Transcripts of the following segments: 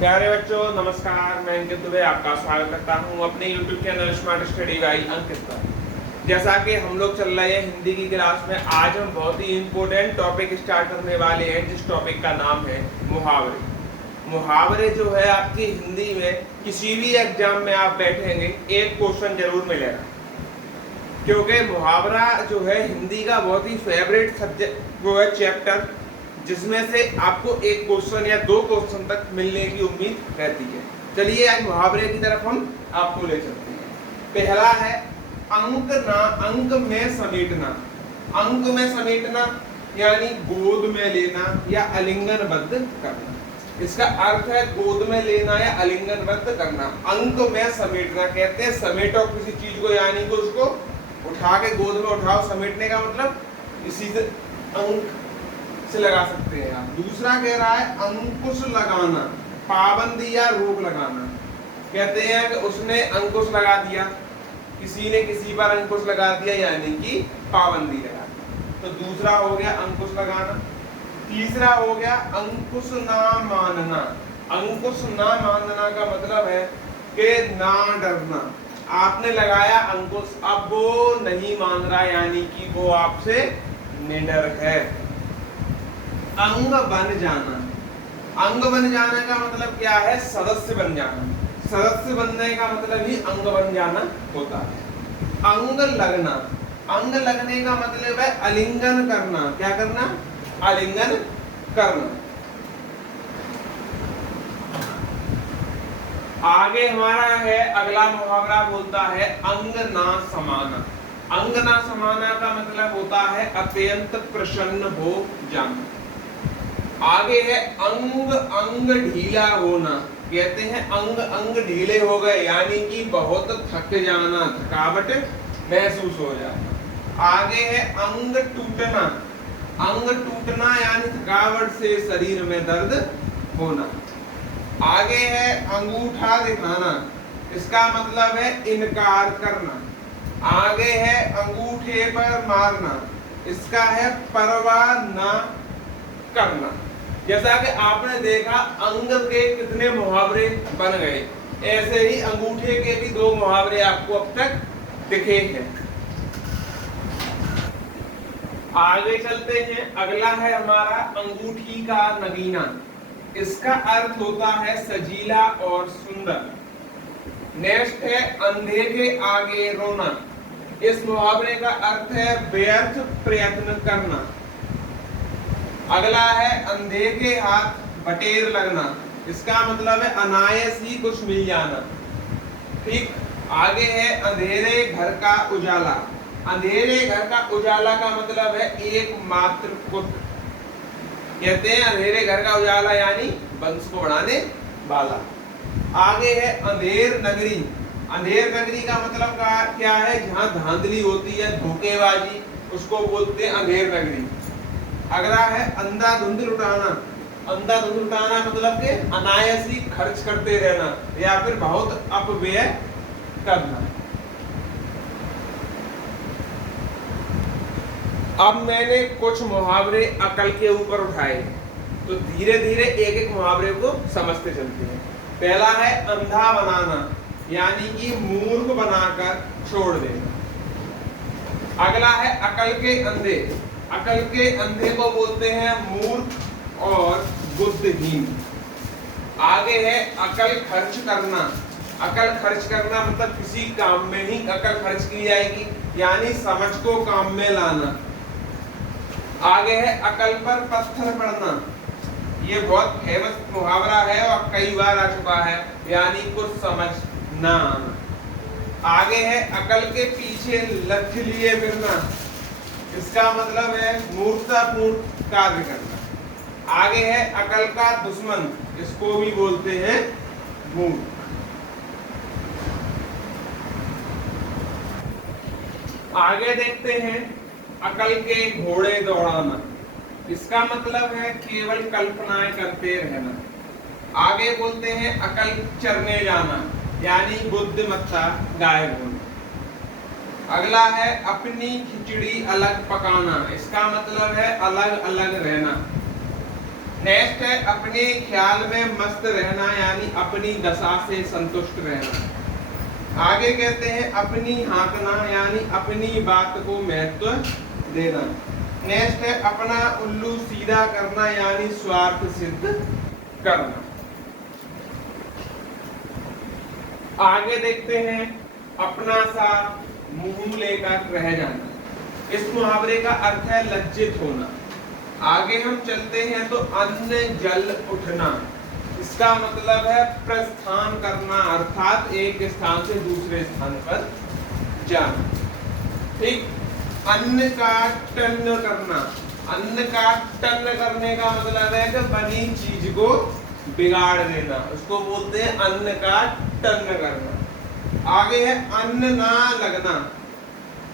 प्यारे बच्चों नमस्कार। मैं अंकित दुबे आपका स्वागत करता हूं अपने YouTube channel smart study by Ankit पर। जैसा कि हम लोग चल रहे हैं हिंदी की क्लास में, आज हम बहुत ही इम्पोर्टेंट टॉपिक स्टार्ट करने वाले हैं, जिस टॉपिक का नाम है मुहावरे। मुहावरे जो है आपकी हिंदी में किसी भी एग्जाम में आप बैठेंगे एक क्वेश्चन जरूर मिलेगा, क्योंकि मुहावरा जो है हिंदी का बहुत ही फेवरेट सब्जेक्ट वो है चैप्टर, जिसमें से आपको एक क्वेश्चन या दो क्वेश्चन तक मिलने की उम्मीद रहती है। चलिए आज मुहावरे की तरफ हम आपको ले चलते हैं। पहला है अंक में समेटना। अंक में समेटना यानी गोद में लेना या आलिंगनबद्ध करना। इसका अर्थ है गोद में लेना या आलिंगनबद्ध करना। अंक में समेटना कहते हैं समेटो किसी चीज को, यानी कि उसको उठा के गोद में उठाओ। समेटने का मतलब इसी से अंक से लगा सकते हैं आप। दूसरा कह रहा है अंकुश लगाना, पाबंदी या रोक लगाना। कहते हैं कि उसने अंकुश लगा दिया, किसी ने किसी पर अंकुश लगा दिया, यानी कि पाबंदी लगा दी। तो दूसरा हो गया अंकुश लगाना। तीसरा हो गया अंकुश ना मानना। अंकुश ना मानना का मतलब है कि ना डरना। आपने लगाया अंकुश, अब वो नहीं मान रहा, यानी कि वो आपसे निडर है। अंग बन जाना। अंग बन जाने का मतलब क्या है? सदस्य बन जाना। सदस्य बनने का मतलब ही अंग बन जाना होता है। अंग लगना। अंग लगने का मतलब है आलिंगन करना। क्या करना? आलिंगन करना। आगे हमारा है अगला मुहावरा, बोलता है अंग ना समाना। अंग ना समाना का मतलब होता है अत्यंत प्रसन्न हो जाना। आगे है अंग अंग ढीला होना। कहते हैं अंग अंग ढीले हो गए, यानी कि बहुत थक जाना, थकावट महसूस हो जाए। आगे है अंग टूटना। अंग टूटना यानी थकावट से शरीर में दर्द होना। आगे है अंगूठा दिखाना। इसका मतलब है इनकार करना। आगे है अंगूठे पर मारना। इसका है परवाह ना करना। जैसा कि आपने देखा अंग के कितने मुहावरे बन गए, ऐसे ही अंगूठे के भी दो मुहावरे आपको अब तक दिखे हैं। आगे चलते हैं। अगला है हमारा अंगूठी का नगीना। इसका अर्थ होता है सजीला और सुंदर। नेक्स्ट है अंधे के आगे रोना। इस मुहावरे का अर्थ है व्यर्थ प्रयत्न करना। अगला है अंधे के हाथ बटेर लगना। इसका मतलब है अनायास ही कुछ मिल जाना। ठीक। आगे है अंधेरे घर का उजाला। अंधेरे घर का उजाला का मतलब है एकमात्र पुत्र। कहते हैं अंधेरे घर का उजाला यानी वंश को बढ़ाने वाला। आगे है अंधेर नगरी। अंधेर नगरी का मतलब क्या है? जहां धांधली होती है, धोखेबाजी, उसको बोलते हैं अंधेर नगरी। अगला है अंधाधुंध लुटाना। अंधाधुंध लुटाना मतलब कि अनायास ही खर्च करते रहना या फिर बहुत अपव्यय करना। अब मैंने कुछ मुहावरे अकल के ऊपर उठाए, तो धीरे धीरे एक एक मुहावरे को समझते चलते हैं। पहला है अंधा बनाना, यानी कि मूर्ख बनाकर छोड़ देना। अगला है अकल के अंधे। अकल के अंधे को बोलते हैं मूर्ख और बुद्धिहीन। आगे है अकल खर्च करना। अकल खर्च करना मतलब किसी काम में ही अकल खर्च की जाएगी, यानी समझ को काम में लाना। आगे है अकल पर पत्थर पड़ना। ये बहुत फेमस मुहावरा है और कई बार आ चुका है, यानी कुछ समझ ना आना। आगे है अकल के पीछे लक्ष्य लिए फिरना। इसका मतलब है मूर्खतापूर्ण कार्य करना। आगे है अकल का दुश्मन। इसको भी बोलते हैं मूर्ख। आगे देखते हैं अकल के घोड़े दौड़ाना। इसका मतलब है केवल कल्पनाएं करते रहना। आगे बोलते हैं अकल चरने जाना, यानी बुद्धिमत्ता गायब होना। अगला है अपनी खिचड़ी अलग पकाना। इसका मतलब है अलग अलग रहना। नेक्स्ट है अपने ख्याल में मस्त रहना, यानी अपनी दशा से संतुष्ट रहना। आगे कहते हैं अपनी हाँकना, यानी अपनी बात को महत्व देना। नेक्स्ट है अपना उल्लू सीधा करना, यानी स्वार्थ सिद्ध करना। आगे देखते हैं अपना सा मुंह लेकर रह जाना। इस मुहावरे का अर्थ है लज्जित होना। आगे हम चलते हैं तो अन्न जल उठना, इसका मतलब है प्रस्थान करना, अर्थात एक स्थान से दूसरे स्थान पर जाना। ठीक। अन्न का टन्न करना, अन्न का टन्न करने का मतलब है कि बनी चीज को बिगाड़ देना, उसको बोलते हैं अन्न का टन्न करना। आगे है अन्न ना लगना,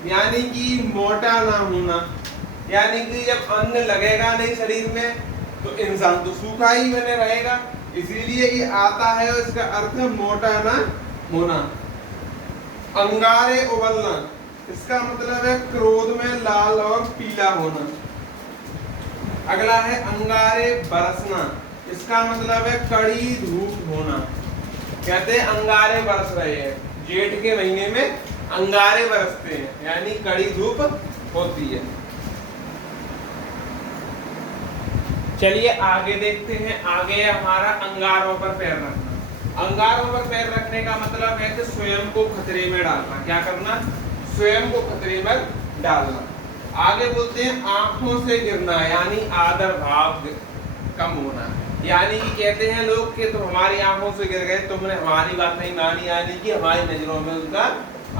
यानी कि मोटा ना होना, यानी कि जब अन्न लगेगा नहीं शरीर में तो इंसान तो सूखा ही बने रहेगा, इसीलिए ये आता है और इसका अर्थ है मोटा ना होना। अंगारे उबलना, इसका मतलब है क्रोध में लाल और पीला होना। अगला है अंगारे बरसना, इसका मतलब है कड़ी धूप होना। कहते हैं अंगारे बरस रहे हैं, जेठ के महीने में अंगारे बरसते हैं, यानी कड़ी धूप होती है। चलिए आगे देखते हैं। आगे है हमारा अंगारों पर पैर रखना। अंगारों पर पैर रखने का मतलब है कि स्वयं को खतरे में डालना। क्या करना? स्वयं को खतरे में डालना। आगे बोलते हैं आंखों से गिरना, यानी आदर भाव कम होना। यानी कि कहते हैं लोग कि तुम हमारी आंखों से गिर गए, तुमने हमारी बात नहीं मानी, यानी कि हमारी नजरों में उनका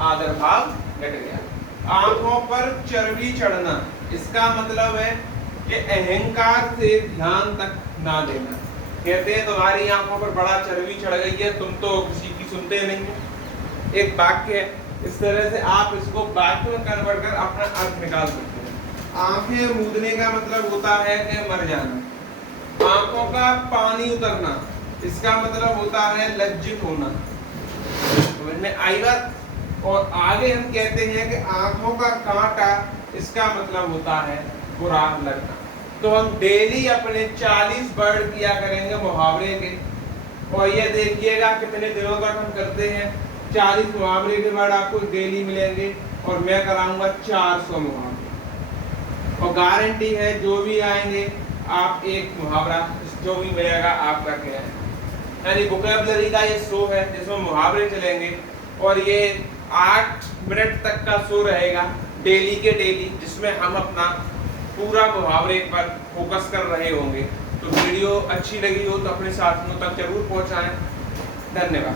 आदर भाव घट गया। आंखों पर चर्बी चढ़ना, इसका मतलब है कि अहंकार से ध्यान तक ना देना। कहते हैं तुम्हारी आंखों पर बड़ा चर्बी चढ़ गई है, तुम तो किसी की सुनते नहीं हो। एक वाक्य है, इस तरह से आप इसको वाक्य में कन्वर्ट कर अपना अर्थ निकाल सकते हैं। आंखें मूंदने का मतलब होता है कि मर जाना। आंखों का पानी उतरना, इसका मतलब होता है लज्जित होना। समझ में आई बात? और आगे हम कहते हैं कि आंखों का कांटा, इसका मतलब होता है बुरा लगना। तो हम डेली अपने 40 वर्ड किया करेंगे मुहावरे के, और ये देखिएगा कितने दिनों तक हम करते हैं। 40 मुहावरे के वर्ड आपको डेली मिलेंगे और मैं कराऊंगा 400 मुहावरे, और गारंटी है जो भी आएंगे आप एक मुहावरा जो भी मिलेगा आप करके आए। यानी वोकैबुलरी का ये शो है जिसमें मुहावरे चलेंगे, और ये 8 मिनट तक का शो रहेगा डेली के डेली, जिसमें हम अपना पूरा मुहावरे पर फोकस कर रहे होंगे। तो वीडियो अच्छी लगी हो तो अपने साथियों तक जरूर पहुंचाएं। धन्यवाद।